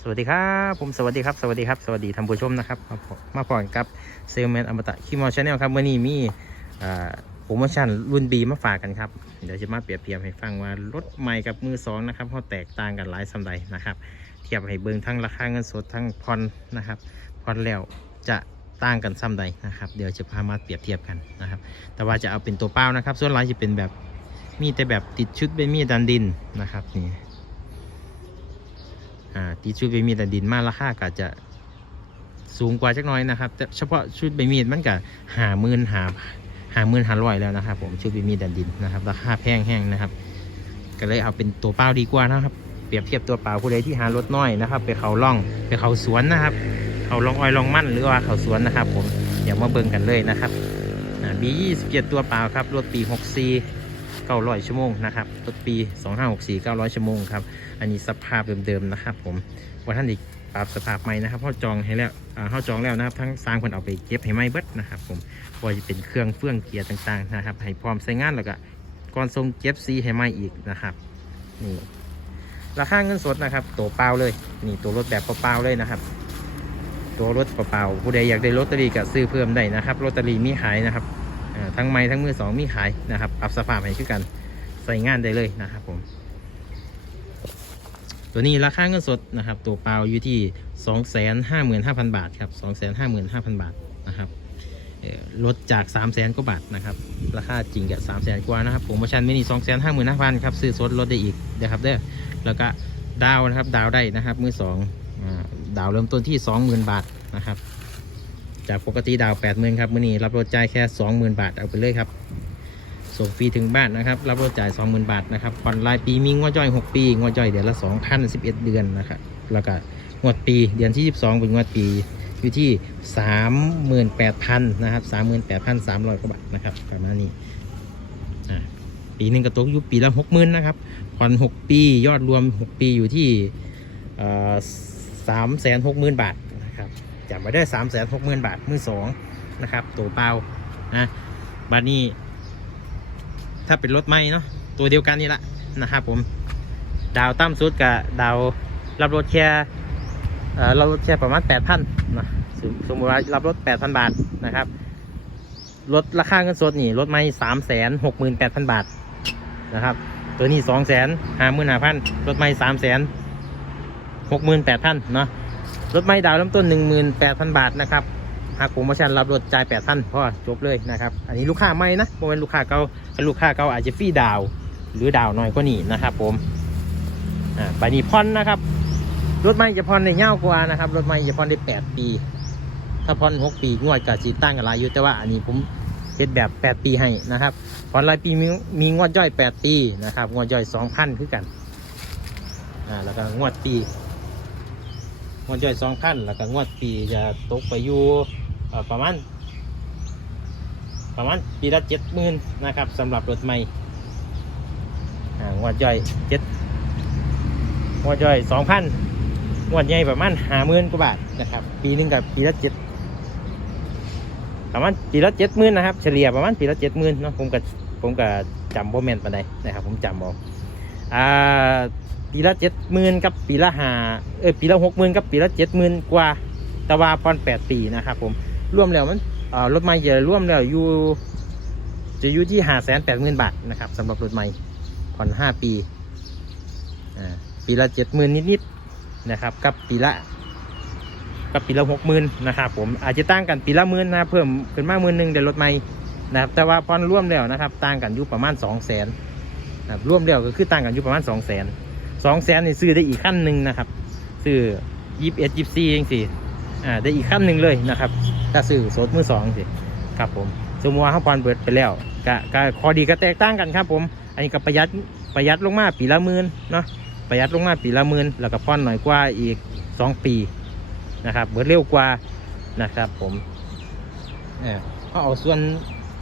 สวัสดีครับผมสวัสดีครับสวัสดีครับสวัสดีท่านผู้ชมนะครับมาพอกับเซลแมนอมตะคิมอลชาแนลครับวันนี้มีอ่าโปรโมชั่นรุ่นบีมาฝากกันครับเดี๋ยวจะมาเปรียบเทียบให้ฟังว่ารถใหม่กับมือสองนะครับเขาแตกต่างกันหลายสำใดนะครับ เทียบให้เบิ่งทั้งราคาเงินสดทั้งผ่อนนะครับผ่อนแล้วจะต่างกันซ้ำใดนะครับเดี๋ยวจะพามาเปรียบเทียบกันนะครับ แต่ว่าจะเอาเป็นตัวเป้านะครับ ส่วนหลายจะเป็นแบบมีแต่แบบติดชุดเป็นมีดดันดินนะครับนี่ อ่าตีชุดใบมีดแต่ดินมาราคาก็จะสูงกว่าจักน้อยนะครับแต่เฉพาะชุดใบมีดมันก็หาหมื่นหาหาหมื่นหาร้อยแล้วนะครับ ผมชุดใบมีดแต่ดินนะครับ ราคาแพงแห้งนะครับ ก็เลยเอาเป็นตัวเปล่าดีกว่านะครับเปรียบเทียบตัวเปล่าผู้ใดที่หารถน้อยนะครับ ไปเขาล่องไปเขาสวนนะครับ เขาลองอ้อยลองมั่นหรือว่าเขาสวนนะครับ ผมเดี๋ยวมาเบิ่งกันเลยนะครับบียี่สิบเจ็ดตัวเปล่าครับรถปีหกซี เก้าร้อยชั่วโมงนะครับรถปีสองห้าหกสี่เก้าร้อยชั่วโมงครับ อันนี้สภาพเดิมๆนะครับ ผมว่าท่านอีกปรับสภาพใหม่นะครับเข้าจองให้แล้วเข้าจองแล้วนะครับ ทั้งสร้างคนเอาไปเก็บให้ไหมเบิดนะครับ ผมว่าจะเป็นเครื่องเฟื่องเกียร์ต่างๆนะครับ ให้พร้อมใช้งานแล้วก็ก่อนส่งเก็บซีให้ไหมอีกนะครับ นี่ราคาเงินสดนะครับ ตัวเปล่าเลย นี่ตัวรถแบบเปล่าเลยนะครับ ตัวรถเปล่าผู้ใดอยากได้ลอตเตอรี่ก็ซื้อเพิ่มได้นะครับลอตเตอรี่มีขายนะครับ ทั้งไม้ทั้งมือสองมีขายนะครับปรับสภาพให้คือกันใส่งานได้เลยนะครับผม ตัวนี้ราคาเงินสดนะครับ ตัวเปล่าอยู่ที่ 255,000 บาทครับ 255,000 บาทนะครับลดจาก 300,000กว่าบาทนะครับ ราคาจริงกับ300,000กว่านะครับโปรโมชั่นมินิ255,000ครับ ซื้อสดลดได้อีกนะครับเด้อแล้วก็ดาวนะครับ ดาวได้นะครับ มือสองดาวเริ่มต้นที่ 20,000 บาทนะครับ จากปกติดาว 80,000ครับมือนี้รับรถจ่ายแค่ 20,000 บาทเอาไปเลยครับส่งฟรีถึงบ้านนะครับรับรถจ่าย 20,000 บาทนะครับผ่อนรายปีมีงวดย่อย 6 ปีงวดย่อยเดือนละ2,011 เดือนนะครับแล้วก็งวดปีเดือนที่22เป็นงวดปีอยู่ที่ 38,000นะครับ38,300กว่าบาทนะครับประมาณนี้ปีหนึ่งก็ตกยู่ปีละ60,000นะครับผ่อน6ปียอดรวม6ปีอยู่ที่เอ่อ360,000บาทนะครับ จำไว้ได้360,000บาทมือสองนะครับ ตัวเปล่านะบัดนี้ ถ้าเป็นรถไม่เนาะตัวเดียวกันนี่แหละนะครับผมดาวต่ำสุดกับดาวรับรถแค่เอ่อรับรถแค่ประมาณแปดพันนะสมสมมติว่ารับรถแปดพันบาทนะครับรถราคาเงินสดนี่รถไม่สามแสนหกหมื่นแปดพันบาทนะครับ ตัวนี้สองแสนห้าหมื่นห้าพันรถไม่สามแสนหกหมื่นแปดพันเนาะ รถไม่ดาวเริ่มต้นหนึ่งหมื่นแปดพันบาทนะครับหากโปรโมชั่นรับรถจ่ายแปดพันพอจบเลยนะครับ อันนี้ลูกค้าใหม่นะโมเป็นลูกค้าเก่าเป็นลูกค้าเก่าอาจจะฟรีดาว หรือดาวน์น้อยกว่านี้นะครับ ผมอ่าไปนี้ผ่อนนะครับ รถใหม่จะผ่อนได้เง่ากว่านะครับ รถใหม่จะผ่อนได้แปดปี ถ้าผ่อนหกปีงวดกับสีตั้งกับรายยุแต่ว่าอันนี้ผมเป็นแบบแปดปีให้นะครับผ่อนรายปีมีมีงวดย่อยแปดปีนะครับ งวดย่อยสองพันคือกันอ่าแล้วก็งวดปี งวดย่อยสองพันแล้วก็งวดปีจะตกไปอยู่ประมาณประมาณปีละเจ็ดหมื่นนะครับสำหรับรถใหม่งวดย่อยเจ็ดงวดย่อยสองพันงวดใหญ่ประมาณห้าหมื่นกว่าบาทนะครับ ปีหนึงกับปีละเจ็ดประมาณปีละเจ็ดหมื่นนะครับ เฉลี่ยประมาณปีละเจ็ดหมื่นเนาะผมกับผมกับจำโบแมนปานใดนะครับ ผมจำบอกอ่า ปีละเจ็ดหมื่นกับปีละหาเออปีละหกหมื่นกับปีละเจ็ดหมื่นกว่าแต่ว่าผ่อนแปดปีนะครับผมรวมแล้วมันเอ่อรถใหม่จะรวมแล้วอยู่จะอยู่ที่ห้าแสนแปดหมื่นบาทนะครับสำหรับรถใหม่ผ่อนห้าปีอ่าปีละเจ็ดหมื่นนิดๆนะครับกับปีละกับปีละหกหมื่นนะครับผมอาจจะต่างกันปีละหมื่นนะเพิ่มขึ้นมาหมื่นหนึ่งเดี๋ยวรถใหม่นะครับแต่ว่าผ่อนรวมแล้วนะครับต่างกันอยู่ประมาณสองแสนนะรับรวมแล้วก็คือต่างกันอยู่ประมาณสองแสน สองแสนนี่ซื้อได้อีกขั้นหนึ่งนะครับ ซื้อยี่สิบเอ็ดยี่สิบสี่เองสิอ่าได้อีกขั้นหนึ่งเลยนะครับถ้าซื้อสดมือสองสิครับผมสมมติว่าเขาผ่อนเบิดไปแล้วก็ก็ข้อดีก็แตกต่างกันครับผม อันนี้ก็ประหยัดประหยัดลงมาปีละหมื่นเนาะประหยัดลงมาปีละหมื่นแล้วก็ผ่อนหน่อยกว่าอีกสองปีนะครับเบิดเร็วกว่านะครับผมเออเขาเอาส่วน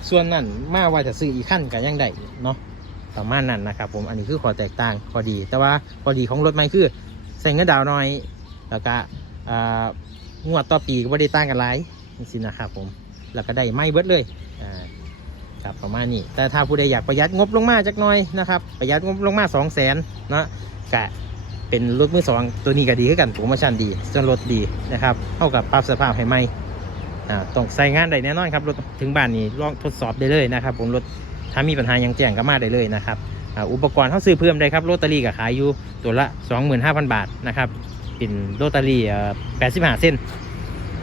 ส่วนนั้นมาว่าจะซื้ออีกขั้นก็ยังได้เนาะ ประมาณนั้นนะครับผมอันนี้คือข้อแตกต่างข้อดี แต่ว่าข้อดีของรถใหม่คือใส่เงินดาวน้อย แล้วก็งวดต่อปีก็ไม่ได้ต่างกันหลายนี่สินะครับผมแล้วก็ได้ไม่เบิดเลยอ่าครับประมาณนี้ แต่ถ้าผู้ใดอยากประหยัดงบลงมาจักหน่อยนะครับประหยัดงบลงมาสองแสนเนาะกะเป็นรถมือสองตัวนี้ก็ดีขึ้นกันโปรโมชั่นดีส่วนรถดีนะครับเท่ากับปรับสภาพให้ใหม่ต้องใส่งานได้แน่นอนครับรถถึงบ้านนี้ลองทดสอบได้เลยนะครับผมรถ ถ้ามีปัญหายังแจ้งก็มาได้เลยนะครับอุปกรณ์เขาซื้อเพิ่มได้ครับโรตารี่ก็ขายอยู่ตัวละ 25,000 บาทนะครับเป็นโรตารี่85 เส้น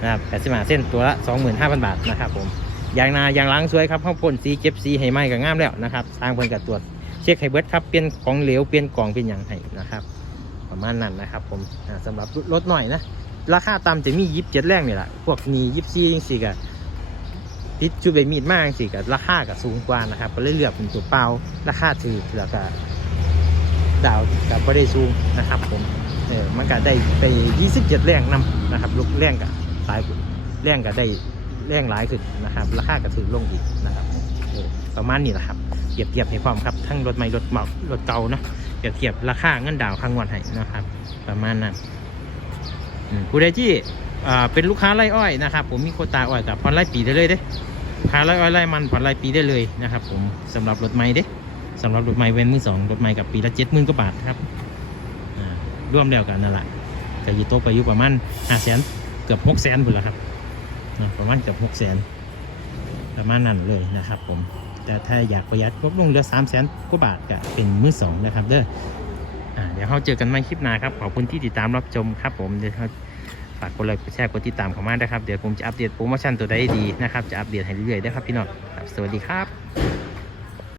นะครับ85 เส้นตัวละ 25,000 บาทนะครับผมยางนายางล้างสวยครับเข้าพ่นสีเก็บสีให้ไหมก็งามแล้วนะครับสร้างเพิ่นกับตรวจเช็คให้เบิร์ดครับเปลี่ยนของเหลวเปลี่ยนกล่องเป็นอย่างให้นะครับประมาณนั้นนะครับผมอ่าสำหรับรถหน่อยนะราคาต่ำจะมียิบเจ็ดแรงนี่แหละพวกมียิบซี่ยังสี่กับ ติดชุดใบมีดมากสี่กับราคากับสูงกว่านะครับ ก็เลยเลือกเป็นตัวเปล่าราคาถือแล้วก็ดาวกับไม่ได้สูงนะครับ ผมเออมันก็ได้ไปยี่สิบเจ็ดแรงนำนะครับลูกแรงกับหลายแรงก็ได้แรงหลายขึ้นนะครับ ราคาก็ถือลงอีกนะครับประมาณนี้แหละครับเปรียบเทียบให้ความครับทั้งรถใหม่รถเหมารถเก่าเนาะเปรียบเทียบราคาเงินดาวน์ครั้งวันให้นะครับ ประมาณนั้นผู้ใดที่อ่าเป็นลูกค้าไร่อ้อยนะครับ ผมมีโคตาอ้อยกับผ่อไร่ปีได้เลยเด้ ลูกค้าไร่อ้อยไร่มันผ่อนไร่ปีได้เลยนะครับ ผมสำหรับรถใหม่เด้สำหรับรถใหม่เว้นมือสองรถใหม่กับปีละเจ็ดหมื่นกว่าบาทครับอ่ารวมแล้วกันนั่นแหละก็อยูโตกไปอยู่ประมาณห้าแสนเกือบหกแสนบุญละครับประมาณเกือบหกแสนประมาณนั้นเลยนะครับ ผมแต่ถ้าอยากประหยัดลดลงเหลือสามแสนกว่าบาทก็เป็นมือสองนะครับเด้อเดี๋ยวเราเจอกันใหม่คลิปหน้าครับขอบคุณที่ติดตามรับชมครับ ผมเดี๋ยวเรากกดไลค์กดแชร์กดติดตามเข้ามาด้วยครับ เดี๋ยวผมจะอัปเดตโปรโมชั่นตัวใดดีนะครับ จะอัปเดตให้เรื่อยๆด้วยครับพี่น้องสวัสดีครับ